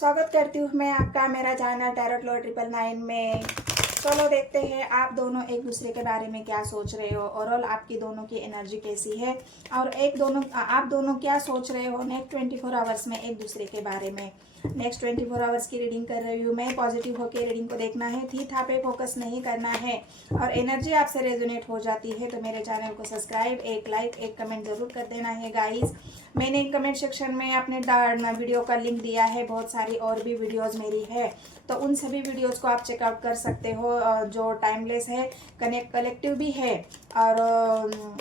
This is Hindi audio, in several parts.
स्वागत करती हूँ मैं आपका मेरा चैनल टैरोट लॉ 999 में। चलो देखते हैं आप दोनों एक दूसरे के बारे में क्या सोच रहे हो, ओवरऑल आपकी दोनों की एनर्जी कैसी है और आप दोनों क्या सोच रहे हो नेक्स्ट 24 आवर्स में एक दूसरे के बारे में। नेक्स्ट 24 आवर्स की रीडिंग कर रही हूँ मैं। पॉजिटिव होकर रीडिंग को देखना है, थी था पे फोकस नहीं करना है। और एनर्जी आपसे रेजोनेट हो जाती है तो मेरे चैनल को सब्सक्राइब, एक लाइक, एक कमेंट जरूर कर देना है गाइस। मैंने कमेंट सेक्शन में अपने वीडियो का लिंक दिया है, बहुत सारी और भी वीडियोस मेरी है, तो उन सभी वीडियोस को आप चेकआउट कर सकते हो जो टाइमलेस है, कलेक्टिव भी है और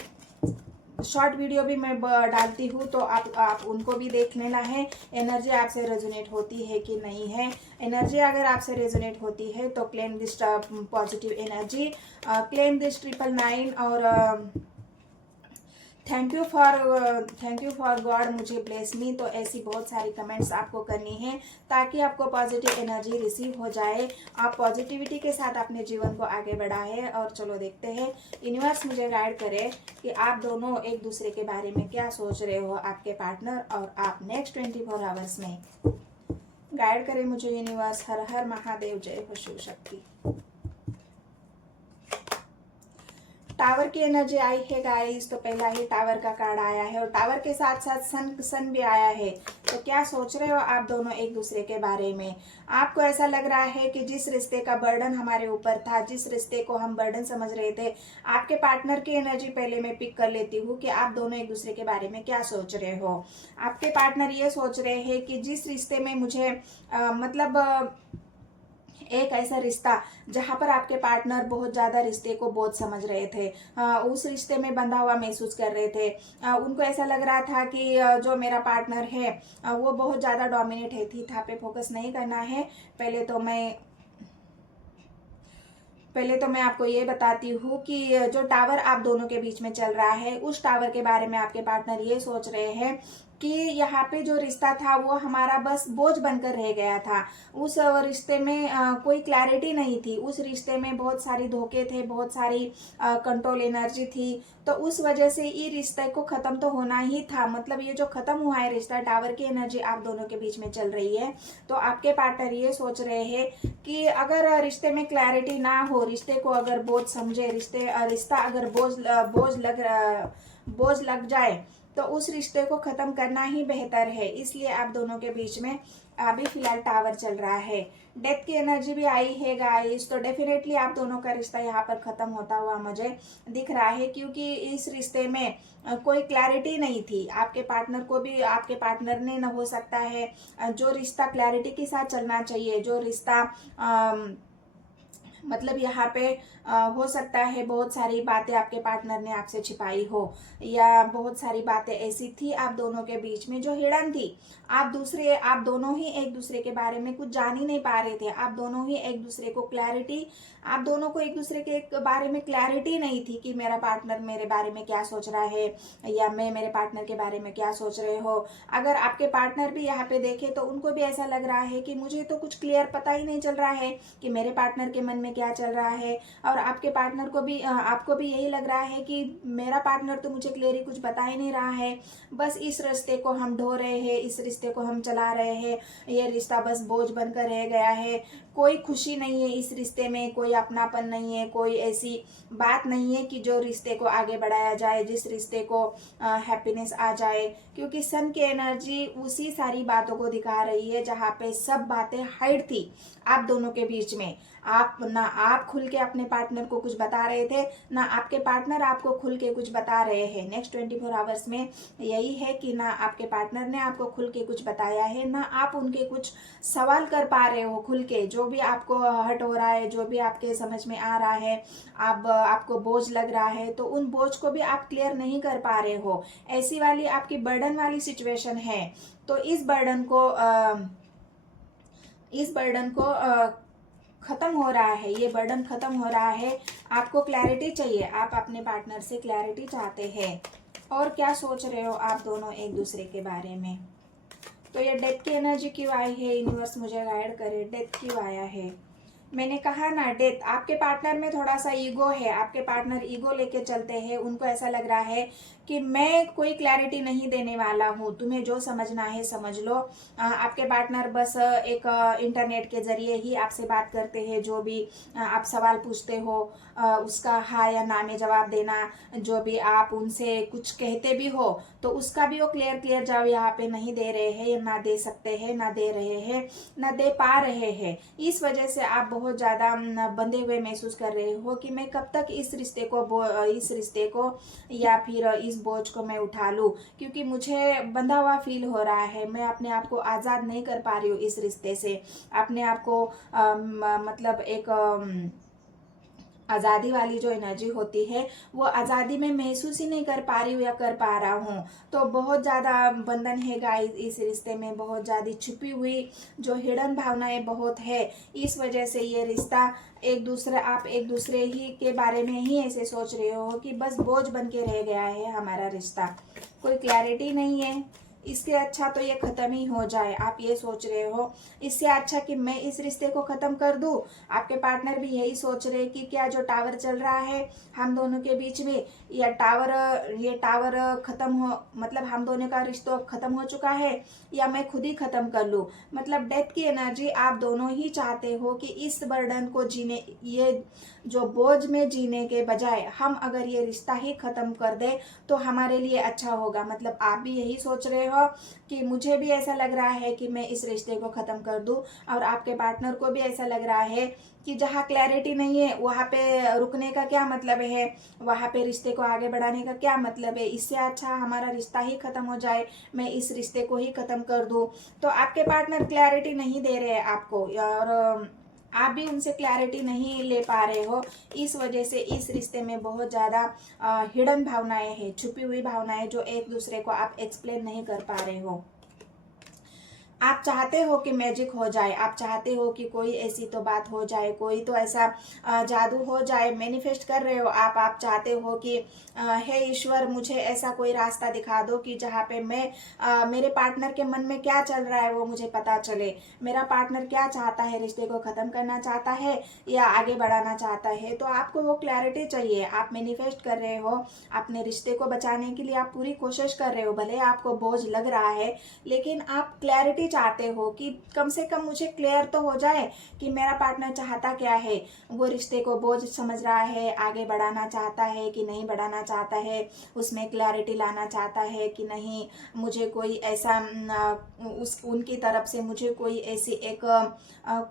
शॉर्ट वीडियो भी मैं डालती हूँ, तो आप उनको भी देख लेना है। एनर्जी आपसे रेजोनेट होती है कि नहीं है। एनर्जी अगर आपसे रेजोनेट होती है तो claim this positive energy, claim this 999 और थैंक यू फॉर गॉड मुझे ब्लेस मी। तो ऐसी बहुत सारी कमेंट्स आपको करनी है ताकि आपको पॉजिटिव एनर्जी रिसीव हो जाए, आप पॉजिटिविटी के साथ अपने जीवन को आगे बढ़ाए। और चलो देखते हैं यूनिवर्स मुझे गाइड करे कि आप दोनों एक दूसरे के बारे में क्या सोच रहे हो, आपके पार्टनर और आप नेक्स्ट 24 आवर्स में। गाइड करे मुझे यूनिवर्स। हर हर महादेव, जय हो शिव शक्ति। टावर की एनर्जी आई है गाइस, तो पहला ही टावर का कार्ड आया है और टावर के साथ साथ सन भी आया है। तो क्या सोच रहे हो आप दोनों एक दूसरे के बारे में। आपको ऐसा लग रहा है कि जिस रिश्ते का बर्डन हमारे ऊपर था, जिस रिश्ते को हम बर्डन समझ रहे थे, आपके पार्टनर की एनर्जी पहले मैं पिक कर लेती हूँ कि आप दोनों एक दूसरे के बारे में क्या सोच रहे हो। आपके पार्टनर ये सोच रहे हैं कि जिस रिश्ते में मुझे एक ऐसा रिश्ता जहां पर आपके पार्टनर बहुत ज़्यादा रिश्ते को बोझ समझ रहे थे, उस रिश्ते में बंधा हुआ महसूस कर रहे थे। उनको ऐसा लग रहा था कि जो मेरा पार्टनर है वो बहुत ज़्यादा डोमिनेट है। थी था पे फोकस नहीं करना है। पहले तो मैं आपको ये बताती हूँ कि जो टावर आप दोनों के बीच में चल रहा है, उस टावर के बारे में आपके पार्टनर ये सोच रहे हैं कि यहाँ पे जो रिश्ता था वो हमारा बस बोझ बनकर रह गया था। उस रिश्ते में कोई क्लैरिटी नहीं थी। उस रिश्ते में बहुत सारी धोखे थे, बहुत सारी कंट्रोल एनर्जी थी। तो उस वजह से ये रिश्ते को ख़त्म तो होना ही था। मतलब ये जो ख़त्म हुआ है रिश्ता, टावर की एनर्जी आप दोनों के बीच में चल रही है। तो आपके पार्टनर ये सोच रहे हैं कि अगर रिश्ते में क्लैरिटी ना हो, रिश्ते को अगर बोझ समझे, रिश्ता अगर बोझ लग जाए तो उस रिश्ते को खत्म करना ही बेहतर है। इसलिए आप दोनों के बीच में अभी फिलहाल टावर चल रहा है। डेथ की एनर्जी भी आई है गाइस, तो डेफिनेटली आप दोनों का रिश्ता यहाँ पर खत्म होता हुआ मुझे दिख रहा है, क्योंकि इस रिश्ते में कोई क्लैरिटी नहीं थी। आपके पार्टनर को भी, आपके पार्टनर ने न हो सकता है जो रिश्ता क्लैरिटी के साथ चलना चाहिए, जो रिश्ता मतलब यहाँ पे हो सकता है बहुत सारी बातें आपके पार्टनर ने आपसे छिपाई हो, या बहुत सारी बातें ऐसी थी आप दोनों के बीच में जो हिडन थी। आप दोनों ही एक दूसरे के बारे में कुछ जान ही नहीं पा रहे थे। आप दोनों को एक दूसरे के बारे में क्लैरिटी नहीं थी कि मेरा पार्टनर मेरे बारे में क्या सोच रहा है या मैं मेरे पार्टनर के बारे में क्या सोच रहे हो। अगर आपके पार्टनर भी यहाँ पे देखे तो उनको भी ऐसा लग रहा है कि मुझे तो कुछ क्लियर पता ही नहीं चल रहा है कि मेरे पार्टनर के मन में क्या चल रहा है। और आपके पार्टनर को भी आपको भी यही लग रहा है कि मेरा पार्टनर तो मुझे क्लियरली कुछ बता ही नहीं रहा है। बस इस रिश्ते को हम ढो रहे हैं, इस रिश्ते को हम चला रहे हैं, ये रिश्ता बस बोझ बनकर रह गया है। कोई खुशी नहीं है इस रिश्ते में, कोई अपनापन नहीं है, कोई ऐसी बात नहीं है कि जो रिश्ते को आगे बढ़ाया जाए, जिस रिश्ते को हैप्पीनेस आ जाए। क्योंकि सन की एनर्जी उसी सारी बातों को दिखा रही है जहाँ पे सब बातें हाइड थी आप दोनों के बीच में। आप खुल के अपने पार्टनर को कुछ बता रहे थे, ना आपके पार्टनर आपको खुल के कुछ बता रहे हैं। नेक्स्ट 24 आवर्स में यही है कि ना आपके पार्टनर ने आपको खुल के कुछ बताया है, ना आप उनके कुछ सवाल कर पा रहे हो खुल के। जो भी आपको हर्ट हो रहा है, जो भी आपके समझ में आ रहा है, आपको बोझ लग रहा है, तो उन बोझ को भी आप क्लियर नहीं कर पा रहे हो। ऐसी वाली आपकी बर्डन वाली सिचुएशन है। तो इस बर्डन को खत्म हो रहा है, ये बर्डन खत्म हो रहा है। आपको क्लैरिटी चाहिए, आप अपने पार्टनर से क्लैरिटी चाहते हैं। और क्या सोच रहे हो आप दोनों एक दूसरे के बारे में। तो ये डेथ की एनर्जी क्यों आई है, यूनिवर्स मुझे गाइड करे। डेथ क्यों आया है, मैंने कहा ना डेथ, आपके पार्टनर में थोड़ा सा ईगो है, आपके पार्टनर ईगो लेके चलते हैं। उनको ऐसा लग रहा है कि मैं कोई क्लैरिटी नहीं देने वाला हूँ, तुम्हें जो समझना है समझ लो। आपके पार्टनर बस एक इंटरनेट के जरिए ही आपसे बात करते हैं। जो भी आप सवाल पूछते हो उसका हाँ या ना में जवाब देना, जो भी आप उनसे कुछ कहते भी हो तो उसका भी वो क्लियर जवाब यहाँ पे नहीं दे रहे हैं, या ना दे सकते हैं, ना दे रहे हैं, ना दे पा रहे हैं। इस वजह से आप बहुत ज़्यादा बंधे हुए महसूस कर रहे हो कि मैं कब तक इस रिश्ते को या फिर इस बोझ को मैं उठा लूँ, क्योंकि मुझे बंधा हुआ फील हो रहा है। मैं अपने आप को आज़ाद नहीं कर पा रही हूँ इस रिश्ते से। अपने आप को मतलब एक आज़ादी वाली जो एनर्जी होती है वो आज़ादी में महसूस ही नहीं कर पा रही हूँ या कर पा रहा हूँ। तो बहुत ज़्यादा बंधन है गाइस इस रिश्ते में, बहुत ज़्यादा छुपी हुई जो हिडन भावनाएं बहुत है। इस वजह से ये रिश्ता आप एक दूसरे ही के बारे में ही ऐसे सोच रहे हो कि बस बोझ बन के रह गया है हमारा रिश्ता, कोई क्लैरिटी नहीं है। इससे अच्छा तो ये खत्म ही हो जाए, आप ये सोच रहे हो। इससे अच्छा कि मैं इस रिश्ते को खत्म कर दूं। आपके पार्टनर भी यही सोच रहे कि क्या जो टावर चल रहा है हम दोनों के बीच में, ये टावर खत्म हो, मतलब हम दोनों का रिश्ता खत्म हो चुका है, या मैं खुद ही खत्म कर लूं। मतलब डेथ की एनर्जी आप दोनों ही चाहते हो कि इस बर्डन को जीने, ये जो बोझ में जीने के बजाय हम अगर ये रिश्ता ही खत्म कर दे तो हमारे लिए अच्छा होगा। मतलब आप भी यही सोच रहे हो कि मुझे भी ऐसा लग रहा है कि मैं इस रिश्ते को खत्म कर दूं, और आपके पार्टनर को भी ऐसा लग रहा है कि जहाँ क्लैरिटी नहीं है वहाँ पे रुकने का क्या मतलब है, वहाँ पे रिश्ते को आगे बढ़ाने का क्या मतलब है। इससे अच्छा हमारा रिश्ता ही खत्म हो जाए, मैं इस रिश्ते को ही खत्म कर दूं। तो आपके पार्टनर क्लैरिटी नहीं दे रहे हैं आपको, और आप भी उनसे क्लैरिटी नहीं ले पा रहे हो। इस वजह से इस रिश्ते में बहुत ज़्यादा हिडन भावनाएं हैं, छुपी हुई भावनाएं जो एक दूसरे को आप एक्सप्लेन नहीं कर पा रहे हो। आप चाहते हो कि मैजिक हो जाए, आप चाहते हो कि कोई ऐसी तो बात हो जाए, कोई तो ऐसा जादू हो जाए। मैनिफेस्ट कर रहे हो आप चाहते हो कि हे ईश्वर मुझे ऐसा कोई रास्ता दिखा दो कि जहाँ पे मैं मेरे पार्टनर के मन में क्या चल रहा है वो मुझे पता चले। मेरा पार्टनर क्या चाहता है, रिश्ते को ख़त्म करना चाहता है या आगे बढ़ाना चाहता है। तो आपको वो क्लैरिटी चाहिए। आप मैनिफेस्ट कर रहे हो, अपने रिश्ते को बचाने के लिए आप पूरी कोशिश कर रहे हो। भले आपको बोझ लग रहा है लेकिन आप क्लैरिटी चाहते हो कि कम से कम मुझे क्लियर तो हो जाए कि मेरा पार्टनर चाहता क्या है। वो रिश्ते को बोझ समझ रहा है, आगे बढ़ाना चाहता है कि नहीं बढ़ाना चाहता है, उसमें क्लैरिटी लाना चाहता है कि नहीं। मुझे कोई ऐसा उनकी तरफ से मुझे कोई ऐसी एक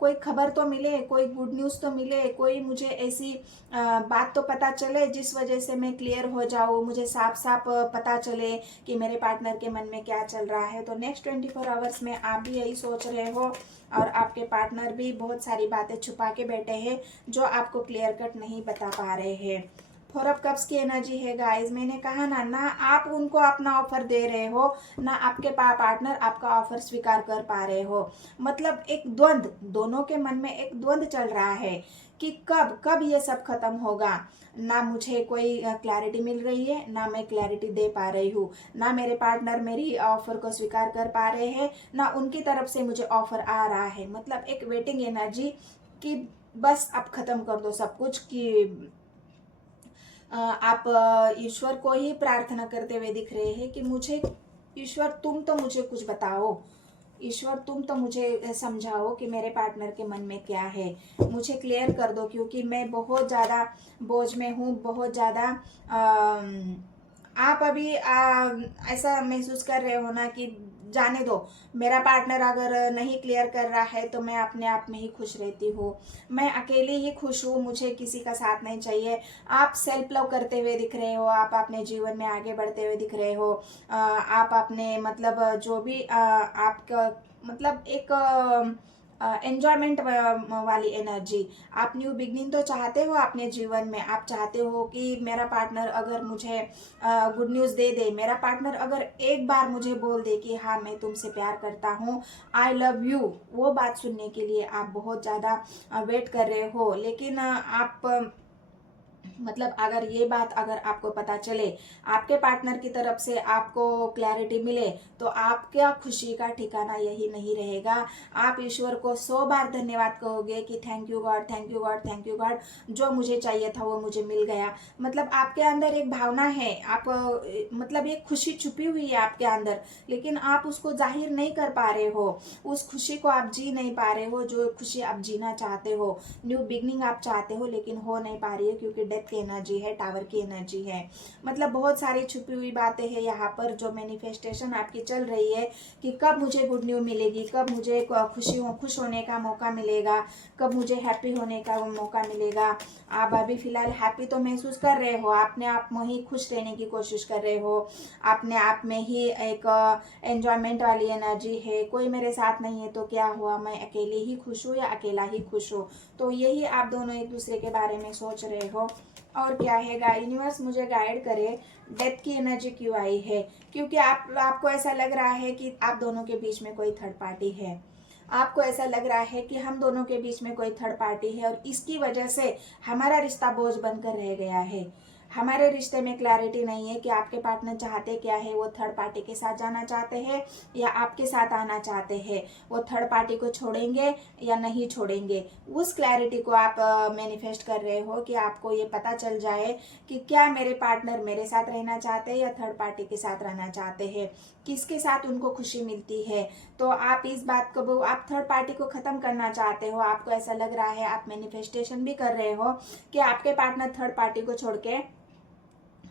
कोई खबर तो मिले, कोई गुड न्यूज़ तो मिले, कोई मुझे ऐसी बात तो पता चले जिस वजह से मैं क्लियर हो जाऊँ, मुझे साफ साफ पता चले कि मेरे पार्टनर के मन में क्या चल रहा है। तो नेक्स्ट 24 आवर्स में आप भी यही सोच रहे हो, और आपके पार्टनर भी बहुत सारी बातें छुपा के बैठे हैं जो आपको क्लियर कट नहीं बता पा रहे हैं। 4 ऑफ कप्स की एनर्जी है गाइस। मैंने कहा ना आप उनको अपना ऑफर दे रहे हो, ना आपके पार्टनर आपका ऑफर स्वीकार कर पा रहे हो। मतलब एक द्वंद, दोनों के मन में एक द्वंद चल रहा है कि कब कब ये सब खत्म होगा। ना मुझे कोई क्लैरिटी मिल रही है, ना मैं क्लैरिटी दे पा रही हूँ, ना मेरे पार्टनर मेरी ऑफर को स्वीकार कर पा रहे हैं, ना उनकी तरफ से मुझे ऑफर आ रहा है। मतलब एक वेटिंग एनर्जी कि बस अब खत्म कर दो सब कुछ। कि आप ईश्वर को ही प्रार्थना करते हुए दिख रहे हैं कि मुझे ईश्वर तुम तो मुझे कुछ बताओ, ईश्वर तुम तो मुझे समझाओ कि मेरे पार्टनर के मन में क्या है, मुझे क्लियर कर दो। क्योंकि मैं बहुत ज़्यादा बोझ में हूँ, बहुत ज़्यादा आप अभी ऐसा महसूस कर रहे हो ना कि जाने दो, मेरा पार्टनर अगर नहीं क्लियर कर रहा है तो मैं अपने आप में ही खुश रहती हूँ, मैं अकेली ही खुश हूँ, मुझे किसी का साथ नहीं चाहिए। आप सेल्फ लव करते हुए दिख रहे हो, आप अपने जीवन में आगे बढ़ते हुए दिख रहे हो। आप अपने मतलब जो भी आपका मतलब एक एन्जॉयमेंट वाली एनर्जी, आप न्यू बिगनिंग तो चाहते हो अपने जीवन में। आप चाहते हो कि मेरा पार्टनर अगर मुझे गुड न्यूज़ दे दे, मेरा पार्टनर अगर एक बार मुझे बोल दे कि हाँ मैं तुमसे प्यार करता हूँ, आई लव यू, वो बात सुनने के लिए आप बहुत ज़्यादा वेट कर रहे हो। लेकिन आप मतलब अगर ये बात अगर आपको पता चले, आपके पार्टनर की तरफ से आपको क्लैरिटी मिले, तो आपका खुशी का ठिकाना यही नहीं रहेगा। आप ईश्वर को 100 बार धन्यवाद कहोगे कि thank you God, thank you God, thank you God, जो मुझे चाहिए था वो मुझे मिल गया। मतलब आपके अंदर एक भावना है, आप मतलब एक खुशी छुपी हुई है आपके अंदर, लेकिन आप उसको जाहिर नहीं कर पा रहे हो। उस खुशी को आप जी नहीं पा रहे हो, जो खुशी आप जीना चाहते हो, न्यू बिगनिंग आप चाहते हो, लेकिन हो नहीं पा रही है क्योंकि डेथ की एनर्जी है, टावर की एनर्जी है। मतलब बहुत सारी छुपी हुई बातें हैं यहाँ पर, जो मैनिफेस्टेशन आपकी चल रही है कि कब मुझे गुड न्यूज मिलेगी, कब मुझे खुश होने का मौका मिलेगा, कब मुझे हैप्पी होने का मौका मिलेगा। आप अभी फिलहाल हैप्पी तो महसूस कर रहे हो, अपने आप में ही खुश रहने की कोशिश कर रहे हो, अपने आप में ही एक एंजॉयमेंट वाली एनर्जी है। कोई मेरे साथ नहीं है तो क्या हुआ, मैं अकेले ही खुश हूँ या अकेला ही खुश हूँ। तो यही आप दोनों एक दूसरे के बारे में सोच रहे हो। और क्या है, यूनिवर्स मुझे गाइड करे, डेथ की एनर्जी क्यों आई है? क्योंकि आपको ऐसा लग रहा है कि आप दोनों के बीच में कोई थर्ड पार्टी है। आपको ऐसा लग रहा है कि हम दोनों के बीच में कोई थर्ड पार्टी है और इसकी वजह से हमारा रिश्ता बोझ बनकर रह गया है। हमारे रिश्ते में क्लैरिटी नहीं है कि आपके पार्टनर चाहते क्या है, वो थर्ड पार्टी के साथ जाना चाहते हैं या आपके साथ आना चाहते हैं, वो थर्ड पार्टी को छोड़ेंगे या नहीं छोड़ेंगे। उस क्लैरिटी को आप मैनिफेस्ट कर रहे हो कि आपको ये पता चल जाए कि क्या मेरे पार्टनर मेरे साथ रहना चाहते हैं या थर्ड पार्टी के साथ रहना चाहते हैं, किसके साथ उनको खुशी मिलती है। तो आप इस बात को, आप थर्ड पार्टी को खत्म करना चाहते हो। आपको ऐसा लग रहा है, आप मैनिफेस्टेशन भी कर रहे हो कि आपके पार्टनर थर्ड पार्टी को छोड़ के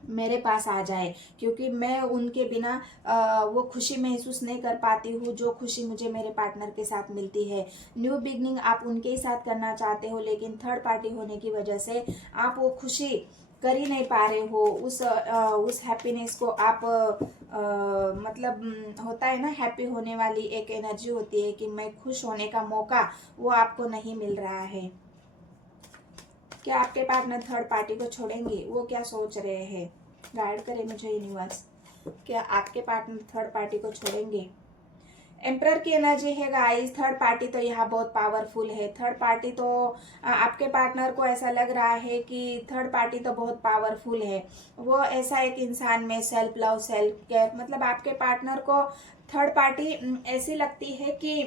मेरे पास आ जाए, क्योंकि मैं उनके बिना वो खुशी महसूस नहीं कर पाती हूँ जो खुशी मुझे मेरे पार्टनर के साथ मिलती है। न्यू बिगनिंग आप उनके ही साथ करना चाहते हो, लेकिन थर्ड पार्टी होने की वजह से आप वो खुशी कर ही नहीं पा रहे हो। उस हैप्पीनेस को आप मतलब होता है ना, हैप्पी होने वाली एक एनर्जी होती है कि मैं खुश होने का मौका, वो आपको नहीं मिल रहा है। क्या आपके पार्टनर थर्ड पार्टी को छोड़ेंगे? वो क्या सोच रहे हैं? गाइड करे मुझे यूनिवर्स, क्या आपके पार्टनर थर्ड पार्टी को छोड़ेंगे? एम्परर की एनर्जी है गाइस। थर्ड पार्टी तो यहाँ बहुत पावरफुल है। थर्ड पार्टी तो आपके पार्टनर को ऐसा लग रहा है कि थर्ड पार्टी तो बहुत पावरफुल है। वो ऐसा एक इंसान में सेल्फ लव, सेल्फ केयर, मतलब आपके पार्टनर को थर्ड पार्टी ऐसी लगती है कि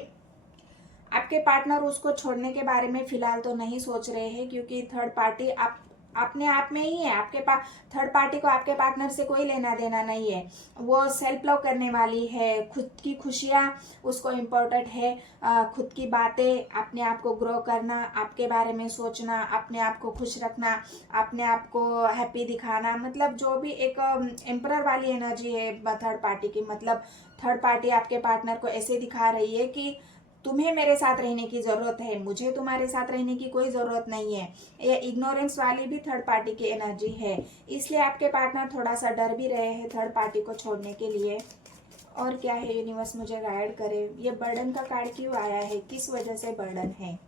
आपके पार्टनर उसको छोड़ने के बारे में फिलहाल तो नहीं सोच रहे हैं, क्योंकि थर्ड पार्टी आप अपने आप में ही है। आपके पास थर्ड पार्टी को आपके पार्टनर से कोई लेना देना नहीं है। वो सेल्फ लव करने वाली है, खुद की खुशियाँ उसको इम्पोर्टेंट है, खुद की बातें, अपने आप को ग्रो करना, आपके बारे में सोचना, अपने आप को खुश रखना, अपने आप को हैप्पी दिखाना, मतलब जो भी एक एम्परर वाली एनर्जी है थर्ड पार्टी की। मतलब थर्ड पार्टी आपके पार्टनर को ऐसे दिखा रही है कि तुम्हें मेरे साथ रहने की जरूरत है, मुझे तुम्हारे साथ रहने की कोई जरूरत नहीं है। ये इग्नोरेंस वाली भी थर्ड पार्टी की एनर्जी है, इसलिए आपके पार्टनर थोड़ा सा डर भी रहे हैं थर्ड पार्टी को छोड़ने के लिए। और क्या है यूनिवर्स मुझे गाइड करे, ये बर्डन का कार्ड क्यों आया है, किस वजह से बर्डन है?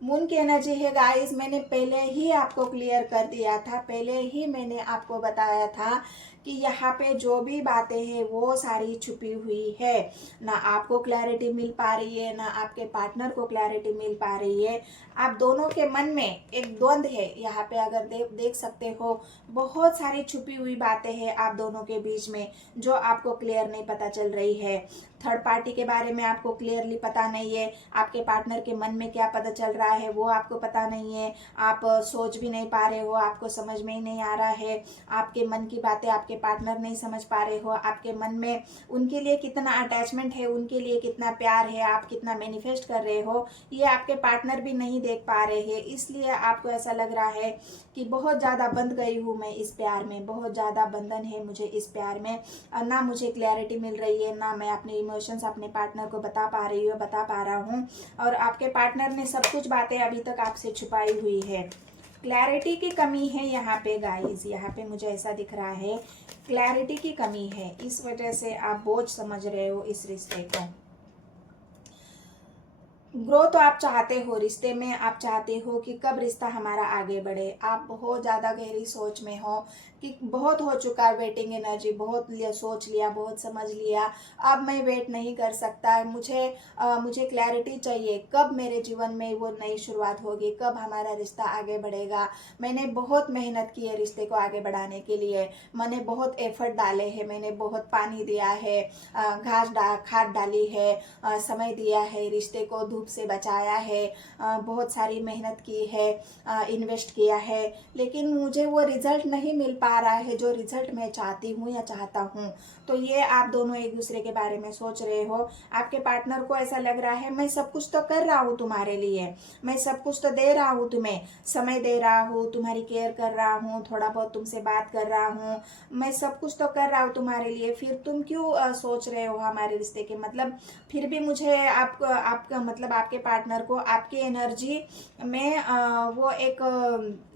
मून की एनर्जी है गाइस। मैंने पहले ही आपको क्लियर कर दिया था, पहले ही मैंने आपको बताया था कि यहाँ पे जो भी बातें हैं वो सारी छुपी हुई है। ना आपको क्लैरिटी मिल पा रही है, ना आपके पार्टनर को क्लैरिटी मिल पा रही है। आप दोनों के मन में एक द्वंद्व है यहाँ पे, अगर देख सकते हो बहुत सारी छुपी हुई बातें हैं आप दोनों के बीच में, जो आपको क्लियर नहीं पता चल रही है। थर्ड पार्टी के बारे में आपको क्लियरली पता नहीं है, आपके पार्टनर के मन में क्या पता चल रहा है वो आपको पता नहीं है। आप सोच भी नहीं पा रहे हो, आपको समझ में ही नहीं आ रहा है। आपके मन की बातें आपके पार्टनर नहीं समझ पा रहे हो। आपके मन में उनके लिए कितना अटैचमेंट है, उनके लिए कितना प्यार है, आप कितना मैनिफेस्ट कर रहे हो, ये आपके पार्टनर भी नहीं देख पा रहे हैं। इसलिए आपको ऐसा लग रहा है कि बहुत ज़्यादा बंध गई हूँ मैं इस प्यार में, बहुत ज़्यादा बंधन है मुझे इस प्यार में, ना मुझे क्लैरिटी मिल रही है, ना मैं अपने इमोशंस अपने पार्टनर को बता पा रही हूँ, बता पा रहा हूँ। और आपके पार्टनर ने सब कुछ बातें अभी तक आपसे छुपाई हुई है। क्लैरिटी की कमी है यहाँ पे गाइस, यहाँ पे मुझे ऐसा दिख रहा है क्लैरिटी की कमी है, इस वजह से आप बोझ समझ रहे हो इस रिश्ते को। ग्रो तो आप चाहते हो रिश्ते में, आप चाहते हो कि कब रिश्ता हमारा आगे बढ़े। आप बहुत ज़्यादा गहरी सोच में हो कि बहुत हो चुका है वेटिंग एनर्जी, बहुत लिया, सोच लिया, बहुत समझ लिया, अब मैं वेट नहीं कर सकता, मुझे क्लैरिटी चाहिए, कब मेरे जीवन में वो नई शुरुआत होगी, कब हमारा रिश्ता आगे बढ़ेगा। मैंने बहुत मेहनत की है रिश्ते को आगे बढ़ाने के लिए, मैंने बहुत एफर्ट डाले हैं, मैंने बहुत पानी दिया है, खाद डाली है, समय दिया है, रिश्ते को धूप से बचाया है, बहुत सारी मेहनत की है, इन्वेस्ट किया है, लेकिन मुझे वो रिजल्ट नहीं मिल पा रहा है जो रिजल्ट मैं चाहती हूँ या चाहता हूँ। तो ये आप दोनों एक दूसरे के बारे में सोच रहे हो। आपके पार्टनर को ऐसा लग रहा है मैं सब कुछ तो कर रहा हूँ तुम्हारे लिए, मैं सब कुछ तो दे रहा हूँ तुम्हें, समय दे रहा हूँ, तुम्हारी केयर कर रहा हूँ, थोड़ा बहुत तुमसे बात कर रहा हूँ, मैं सब कुछ तो कर रहा हूँ तुम्हारे लिए, फिर तुम क्यों सोच रहे हो हमारे रिश्ते के मतलब, फिर भी मुझे आपका मतलब आपके पार्टनर को आपकी एनर्जी में वो एक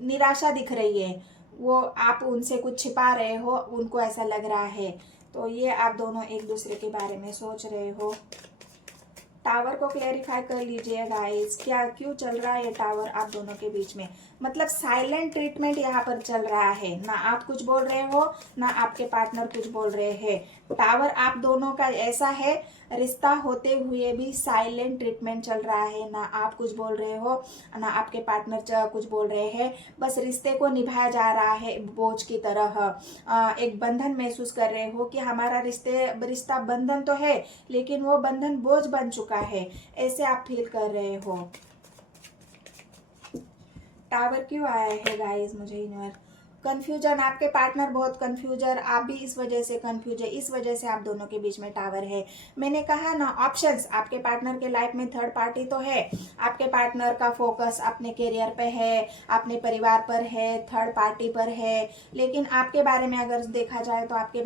निराशा दिख रही है, वो आप उनसे कुछ छिपा रहे हो, उनको ऐसा लग रहा है। तो ये आप दोनों एक दूसरे के बारे में सोच रहे हो। टावर को क्लेरिफाई कर लीजिए गाइस, क्या क्यों चल रहा है ये टावर आप दोनों के बीच में, मतलब साइलेंट ट्रीटमेंट यहाँ पर चल रहा है, ना आप कुछ बोल रहे हो ना आपके पार्टनर कुछ बोल रहे हैं। टावर आप दोनों का ऐसा है, रिश्ता होते हुए भी साइलेंट ट्रीटमेंट चल रहा है, ना आप कुछ बोल रहे हो ना आपके पार्टनर कुछ बोल रहे हैं, बस रिश्ते को निभाया जा रहा है बोझ की तरह। एक बंधन महसूस कर रहे हो कि हमारा रिश्ता बंधन तो है लेकिन वो बंधन बोझ बन चुका है, ऐसे आप फील कर रहे हो। टावर क्यों आया है गाइस मुझे यूनिवर्स, कंफ्यूजन, आपके पार्टनर बहुत कंफ्यूजन, आप भी इस वजह से कंफ्यूज है, इस वजह से आप दोनों के बीच में टावर है। मैंने कहा ना ऑप्शंस, आपके पार्टनर के लाइफ में थर्ड पार्टी तो है, आपके पार्टनर का फोकस अपने करियर पे है, अपने परिवार पर है, थर्ड पार्टी पर है, लेकिन आपके बारे में अगर देखा जाए तो आपके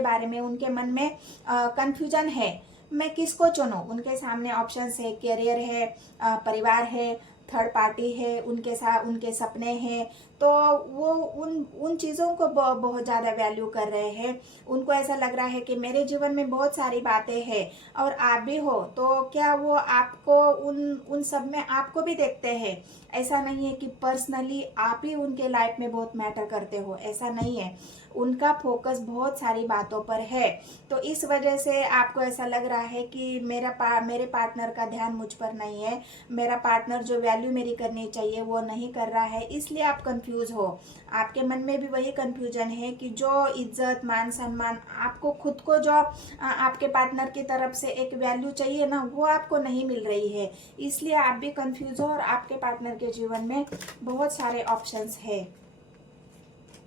बारे में उनके मन में कंफ्यूजन है, मैं किसको चुनूं, उनके सामने ऑप्शंस है, करियर है, परिवार है, थर्ड पार्टी है, उनके साथ उनके सपने हैं, तो वो उन उन चीज़ों को बहुत ज़्यादा वैल्यू कर रहे हैं। उनको ऐसा लग रहा है कि मेरे जीवन में बहुत सारी बातें हैं और आप भी हो, तो क्या वो आपको उन उन सब में आपको भी देखते हैं। ऐसा नहीं है कि पर्सनली आप ही उनके लाइफ में बहुत मैटर करते हो, ऐसा नहीं है, उनका फोकस बहुत सारी बातों पर है। तो इस वजह से आपको ऐसा लग रहा है कि मेरे पार्टनर का ध्यान मुझ पर नहीं है, मेरा पार्टनर जो वैल्यू मेरी करनी चाहिए वो नहीं कर रहा है, इसलिए आप कंफ्यूज हो। आपके मन में भी वही कंफ्यूजन है कि जो इज्जत मान सम्मान आपको खुद को जो आपके पार्टनर की तरफ से एक वैल्यू चाहिए ना, वो आपको नहीं मिल रही है, इसलिए आप भी कंफ्यूज हो और आपके पार्टनर के जीवन में बहुत सारे ऑप्शंस है।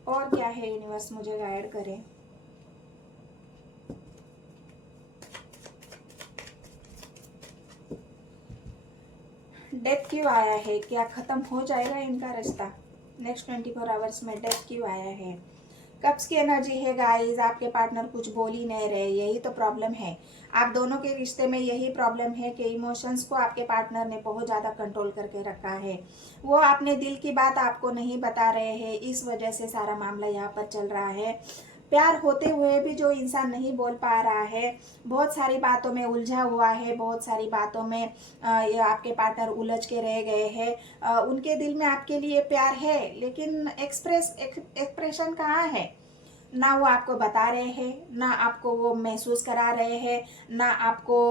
और क्या है यूनिवर्स मुझे गाइड करें। डेथ क्यों आया है, क्या खत्म हो जाएगा इनका रिश्ता, नेक्स्ट 24 आवर्स में डेथ क्यों आया है। कब्स की एनर्जी है गाइस, आपके पार्टनर कुछ बोल ही नहीं रहे, यही तो प्रॉब्लम है। आप दोनों के रिश्ते में यही प्रॉब्लम है कि इमोशंस को आपके पार्टनर ने बहुत ज़्यादा कंट्रोल करके रखा है, वो अपने दिल की बात आपको नहीं बता रहे हैं, इस वजह से सारा मामला यहाँ पर चल रहा है। प्यार होते हुए भी जो इंसान नहीं बोल पा रहा है, बहुत सारी बातों में उलझा हुआ है, बहुत सारी बातों में ये आपके पार्टनर उलझ के रह गए हैं, उनके दिल में आपके लिए प्यार है लेकिन एक्सप्रेशन कहाँ है, ना वो आपको बता रहे हैं, ना आपको वो महसूस करा रहे हैं, ना आपको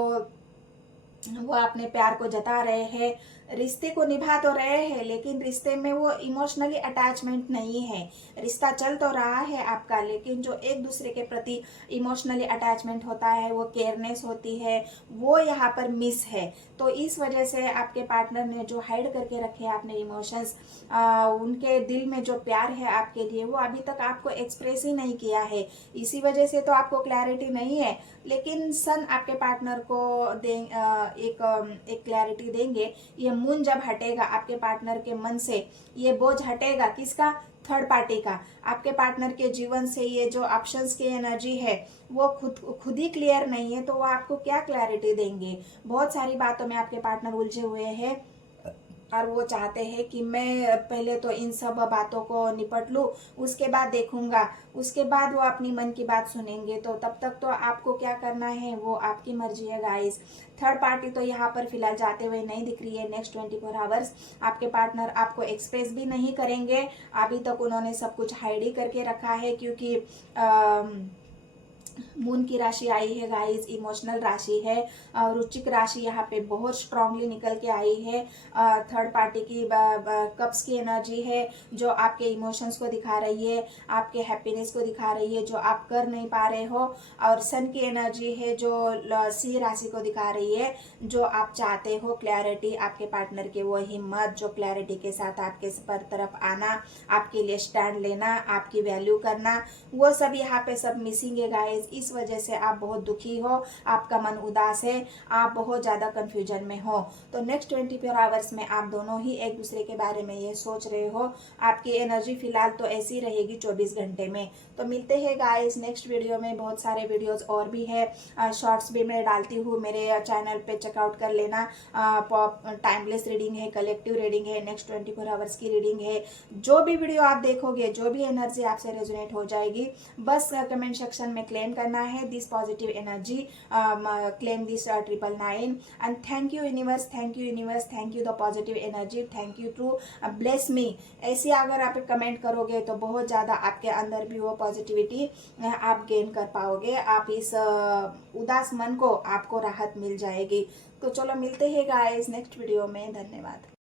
वो अपने प्यार को जता रहे हैं। रिश्ते को निभा तो रहे हैं लेकिन रिश्ते में वो इमोशनली अटैचमेंट नहीं है, रिश्ता चल तो रहा है आपका लेकिन जो एक दूसरे के प्रति इमोशनली अटैचमेंट होता है, वो केयरनेस होती है, वो यहाँ पर मिस है। तो इस वजह से आपके पार्टनर ने जो हाइड करके रखे हैं अपने इमोशंस, उनके दिल में जो प्यार है आपके लिए वो अभी तक आपको एक्सप्रेस ही नहीं किया है, इसी वजह से तो आपको क्लैरिटी नहीं है। लेकिन सन आपके पार्टनर को एक क्लैरिटी देंगे, ये मून जब हटेगा आपके पार्टनर के मन से, ये बोझ हटेगा किसका, थर्ड पार्टी का, आपके पार्टनर के जीवन से ये जो ऑप्शंस की एनर्जी है वो खुद ही क्लियर नहीं है, तो वो आपको क्या क्लैरिटी देंगे। बहुत सारी बातों में आपके पार्टनर उलझे हुए हैं, और वो चाहते हैं कि मैं पहले तो इन सब बातों को निपट लूँ, उसके बाद देखूंगा, उसके बाद वो अपनी मन की बात सुनेंगे। तो तब तक तो आपको क्या करना है वो आपकी मर्जी है गाइस। थर्ड पार्टी तो यहाँ पर फिलहाल जाते हुए नहीं दिख रही है। नेक्स्ट 24 आवर्स आपके पार्टनर आपको एक्सप्रेस भी नहीं करेंगे। अभी तक उन्होंने सब कुछ हाइड ही करके रखा है, क्योंकि मून की राशि आई है गाइस, इमोशनल राशि है। रुचिक राशि यहाँ पे बहुत स्ट्रांगली निकल के आई है। थर्ड पार्टी की कप्स की एनर्जी है, जो आपके इमोशंस को दिखा रही है, आपके हैप्पीनेस को दिखा रही है, जो आप कर नहीं पा रहे हो। और सन की एनर्जी है, जो सी राशि को दिखा रही है, जो आप चाहते हो क्लैरिटी, आपके पार्टनर की वो हिम्मत, जो क्लैरिटी के साथ आपके पर तरफ आना, आपके लिए स्टैंड लेना, आपकी वैल्यू करना, वो सब यहाँ पे सब मिसिंग है गाइस। इस वजह से आप बहुत दुखी हो, आपका मन उदास है, आप बहुत ज़्यादा कंफ्यूजन में हो। तो नेक्स्ट 24 आवर्स में आप दोनों ही एक दूसरे के बारे में ये सोच रहे हो। आपकी एनर्जी फिलहाल तो ऐसी रहेगी 24 घंटे में। तो मिलते हैं गाइस नेक्स्ट वीडियो में। बहुत सारे वीडियोस और भी है, शॉर्ट्स भी मैं डालती हूँ, मेरे चैनल पे चेकआउट कर लेना। टाइमलेस रीडिंग है, कलेक्टिव रीडिंग है, नेक्स्ट 24 आवर्स की रीडिंग है। जो भी वीडियो आप देखोगे, जो भी एनर्जी आपसे रेजोनेट हो जाएगी, बस कमेंट सेक्शन में क्लेम करना है this positive energy, claim this 999 and thank you universe, thank you universe, thank you the positive energy, thank you to bless me. ऐसे अगर आप कमेंट करोगे तो बहुत ज़्यादा आपके अंदर भी वो पॉजिटिविटी आप गेन कर पाओगे। आप इस उदास मन को आपको राहत मिल जाएगी। तो चलो मिलते हैं गाइस नेक्स्ट वीडियो में। धन्यवाद।